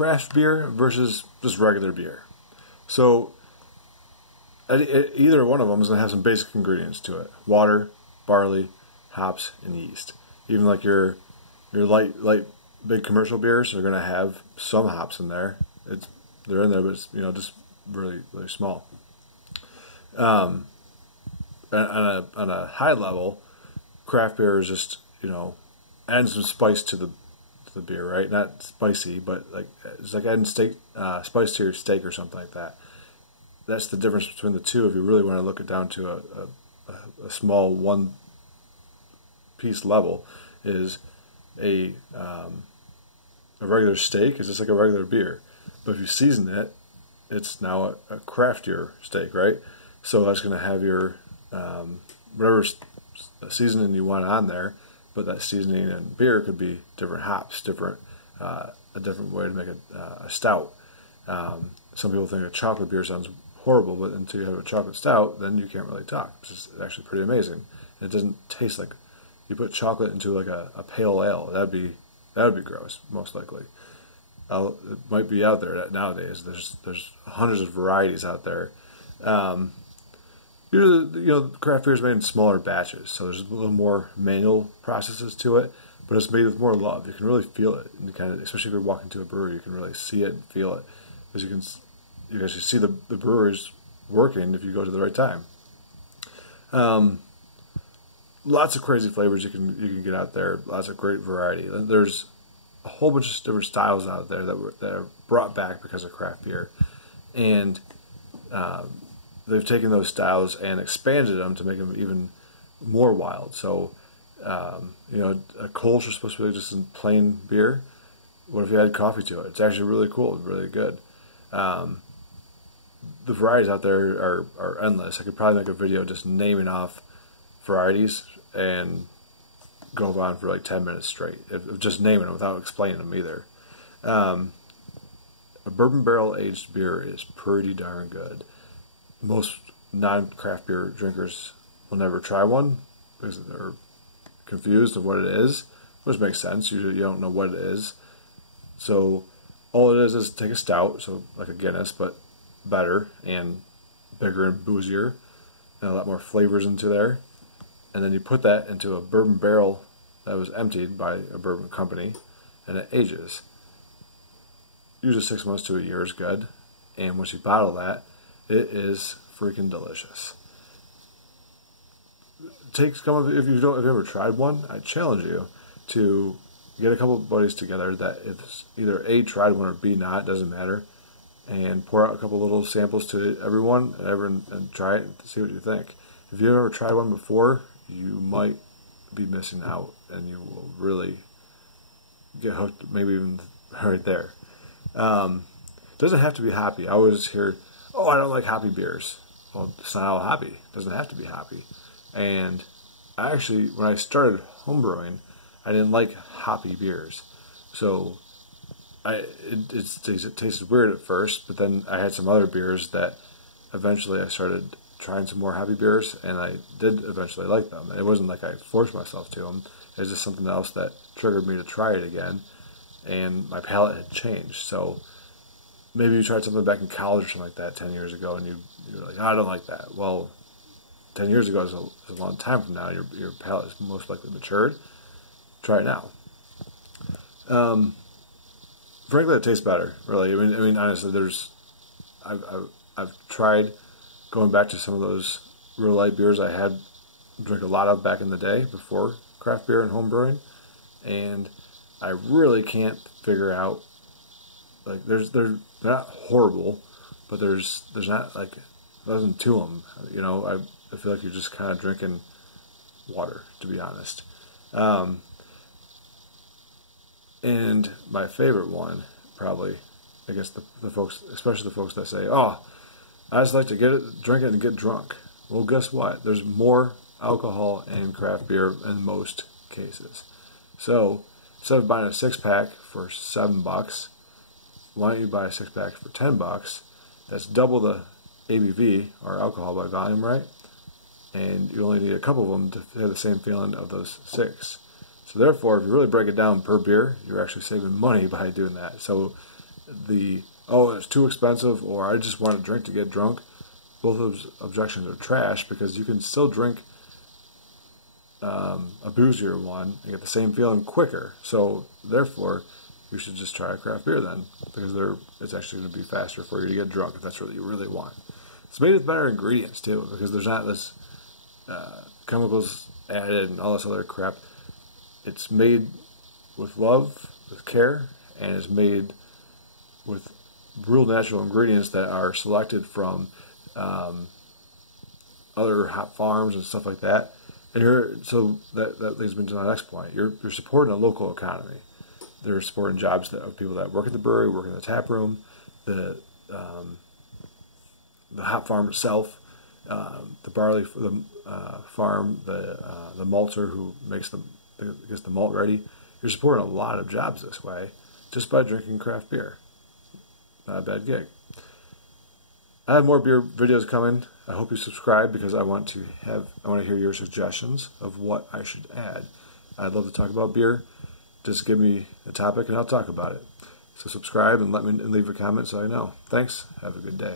craft beer versus just regular beer. So either one of them is going to have some basic ingredients to it: water, barley, hops, and yeast. Even like your light big commercial beers are going to have some hops in there. They're in there, but it's just really small. On a high level, craft beer is just adding some spice to the beer, right? Not spicy, but it's like adding spice to your steak or something like that. That's the difference between the two. If you really want to look it down to a small one piece level, is a regular steak is just like a regular beer, but if you season it, it's now a craftier steak, right? So that's going to have your whatever seasoning you want on there, but that seasoning in beer could be different hops, a different way to make a stout. Some people think a chocolate beer sounds horrible, but until you have a chocolate stout, then you can't really talk. It's actually pretty amazing. It doesn't taste like you put chocolate into like a pale ale. That would be gross, most likely. It might be out there nowadays. There's hundreds of varieties out there. Usually, craft beer is made in smaller batches, so there's a little more manual processes to it, but it's made with more love. You can really feel it, and especially if you're walking to a brewery, you can really see it and feel it, because you actually see the breweries working if you go to the right time. Lots of crazy flavors you can get out there. Lots of great variety. There's a whole bunch of different styles out there that are brought back because of craft beer, and they've taken those styles and expanded them to make them even more wild. So, a Kolsch is supposed to be just a plain beer. What if you add coffee to it? It's actually really cool, really good. The varieties out there are endless. I could probably make a video just naming off varieties and go on for like 10 minutes straight, of just naming them without explaining them either. A bourbon barrel aged beer is pretty darn good. Most non-craft beer drinkers will never try one because they're confused of what it is, which makes sense. You don't know what it is. So all it is take a stout, so like a Guinness, but better and bigger and boozier, and a lot more flavors into there. And then you put that into a bourbon barrel that was emptied by a bourbon company, and it ages. Usually 6 months to a year is good. And once you bottle that, it is freaking delicious. If you've ever tried one, I challenge you to get a couple of buddies together that it's either A, tried one, or B, not, doesn't matter, and pour out a couple little samples to everyone and try it and see what you think. If you've ever tried one before, you might be missing out, and you will really get hooked, maybe even right there. Doesn't have to be hoppy. I always hear, "Oh, I don't like hoppy beers." Well, it's not all hoppy. It doesn't have to be hoppy. And I actually, when I started homebrewing, I didn't like hoppy beers. So it tasted weird at first, but then I had some other beers that eventually I started trying some more hoppy beers, and I did eventually like them. It wasn't like I forced myself to them. It was just something else that triggered me to try it again, and my palate had changed. So maybe you tried something back in college or something like that 10 years ago, and you're like, "Oh, I don't like that." Well, 10 years ago is a long time from now. Your palate is most likely matured. Try it now. Frankly, it tastes better. Really, I mean, honestly, I've tried going back to some of those real light beers I had drink a lot of back in the day before craft beer and home brewing, and I really can't figure out, like, they're not horrible, but there's not like nothing to them. I feel like you're just kind of drinking water, to be honest. And my favorite one, probably, I guess the folks, especially the folks that say, "Oh, I just like to drink it and get drunk." Well, guess what? There's more alcohol in craft beer in most cases. So instead of buying a 6-pack for $7, why don't you buy a 6-pack for $10? That's double the ABV, or alcohol by volume, right? And you only need a couple of them to have the same feeling of those 6. So therefore, if you really break it down per beer, you're actually saving money by doing that. So the, oh, it's too expensive, or I just want to drink to get drunk, both of those objections are trash, because you can still drink a boozier one and get the same feeling quicker. So therefore, you should just try a craft beer then, because it's actually going to be faster for you to get drunk if that's what you really want. It's made with better ingredients too, because there's not this chemicals added and all this other crap. It's made with love, with care, and is made with real natural ingredients that are selected from other hop farms and stuff like that. And so that leads me to my next point. You're supporting a local economy. They're supporting jobs of people that work at the brewery, work in the tap room, the hop farm itself, the barley farm, the malter who gets the malt ready. You're supporting a lot of jobs this way just by drinking craft beer. Not a bad gig. I have more beer videos coming. I hope you subscribe, because I want to hear your suggestions of what I should add. I'd love to talk about beer. Just give me a topic and I'll talk about it. So subscribe and leave a comment so I know. Thanks. Have a good day.